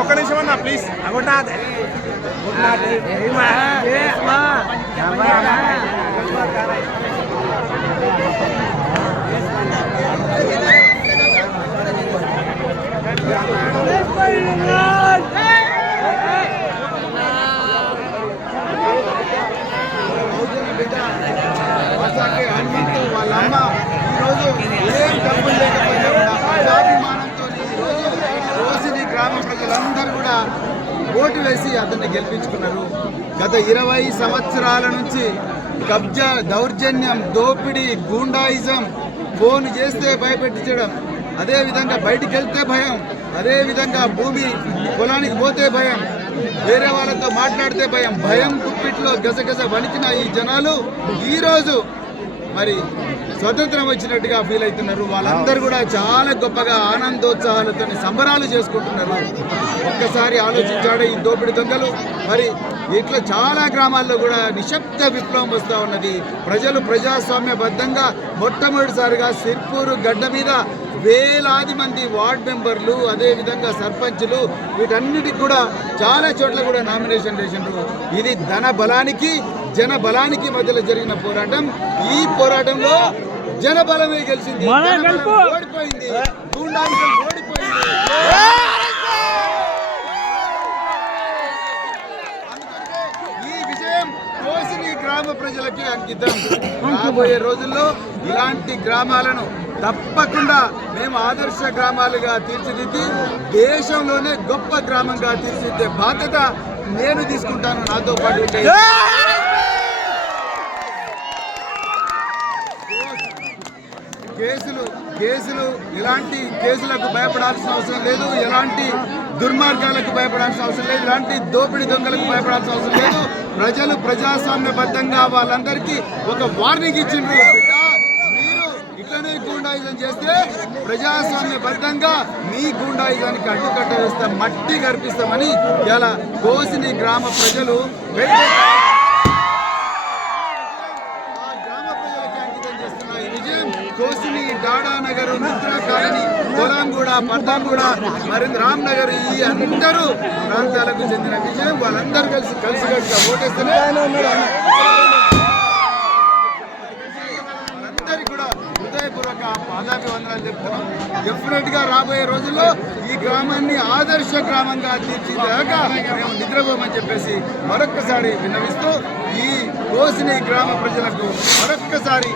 ఒక్క నిమిషం అన్న ప్లీజ్. వాళ్ళమ్మ ఈరోజు ఏం డబ్బులు లేకపోయినా ప్రజాభిమానంతో ఈరోజు కోసిని గ్రామ ప్రజలందరూ కూడా ఓటు వేసి అతన్ని గెలిపించుకున్నారు. గత 20 సంవత్సరాల నుంచి కబ్జా, దౌర్జన్యం, దోపిడీ, గూండాయిజం, ఫోన్ చేస్తే భయపెట్టించడం, అదేవిధంగా బయటికి వెళ్తే భయం, అదేవిధంగా భూమి పొలానికి పోతే భయం, వేరే వాళ్ళతో మాట్లాడితే భయం, భయం కుప్పిట్లో గసగస వణికిన ఈ జనాలు ఈరోజు మరి స్వతంత్రం వచ్చినట్టుగా ఫీల్ అవుతున్నారు. వాళ్ళందరూ కూడా చాలా గొప్పగా ఆనందోత్సాహాలతో సంబరాలు చేసుకుంటున్నారు. ఒక్కసారి ఆలోచించాడు ఈ దోపిడి దొంగలు. మరి ఇట్లా చాలా గ్రామాల్లో కూడా నిశ్శబ్ద విప్లవం వస్తూ ఉన్నది. ప్రజలు ప్రజాస్వామ్యబద్ధంగా మొట్టమొదటిసారిగా సిర్పూరు గడ్డ మీద వేలాది మంది వార్డ్ మెంబర్లు, అదేవిధంగా సర్పంచులు, వీటన్నిటికి కూడా చాలా చోట్ల కూడా నామినేషన్ చేసినారు. ఇది ధన బలానికి జన బలానికి మధ్యలో జరిగిన పోరాటం. ఈ పోరాటంలో జన బలమే గెలిచింది, ఓడిపోయింది, గూండాయిజం ఓడిపోయింది. ఈ విజయం కోసిని గ్రామ ప్రజలకి అంకితం. రాబోయే రోజుల్లో ఇలాంటి గ్రామాలను తప్పకుండా మేము ఆదర్శ గ్రామాలుగా తీర్చిదిద్ది దేశంలోనే గొప్ప గ్రామంగా తీర్చిదిద్దే బాధ్యత నేను తీసుకుంటాను. నాతో పాటు కేసులు ఇలాంటి కేసులకు భయపడాల్సిన అవసరం లేదు, ఎలాంటి దుర్మార్గాలకు భయపడాల్సిన అవసరం లేదు, ఇలాంటి దోపిడీ దొంగలకు భయపడాల్సిన అవసరం లేదు. ప్రజలు ప్రజాస్వామ్యబద్ధంగా వాళ్ళందరికీ ఒక వార్నింగ్ ఇచ్చిండ్రు. మీరు ఇట్లనే గూండాయిజం చేస్తే ప్రజాస్వామ్యబద్ధంగా మీ గూండాయిజానికి అడ్డుకట్ట వేస్తాం, మట్టి కనిపిస్తామని ఇలా కోసిని గ్రామ ప్రజలు కోసిని, డాడానగర్, మిత్రా కాలనీ, పొలంగూడ, పర్దాంగూడ, మరి రామ్ నగర్, ఈ అందరూ ప్రాంతాలకు చెందిన విజయం. వాళ్ళందరూ కలిసికట్టుగా ఓటేస్తేనే వాళ్ళందరికీ కూడా హృదయపూర్వక పాదాభివందనాలు చెప్తున్నాం. డెఫినెట్ గా రాబోయే రోజుల్లో ఈ గ్రామాన్ని ఆదర్శ గ్రామంగా తీర్చిదాకా మేము నిద్రపోమని చెప్పేసి మరొక్కసారి విన్నవిస్తూ ఈ కోసిని గ్రామ ప్రజలకు మరొక్కసారి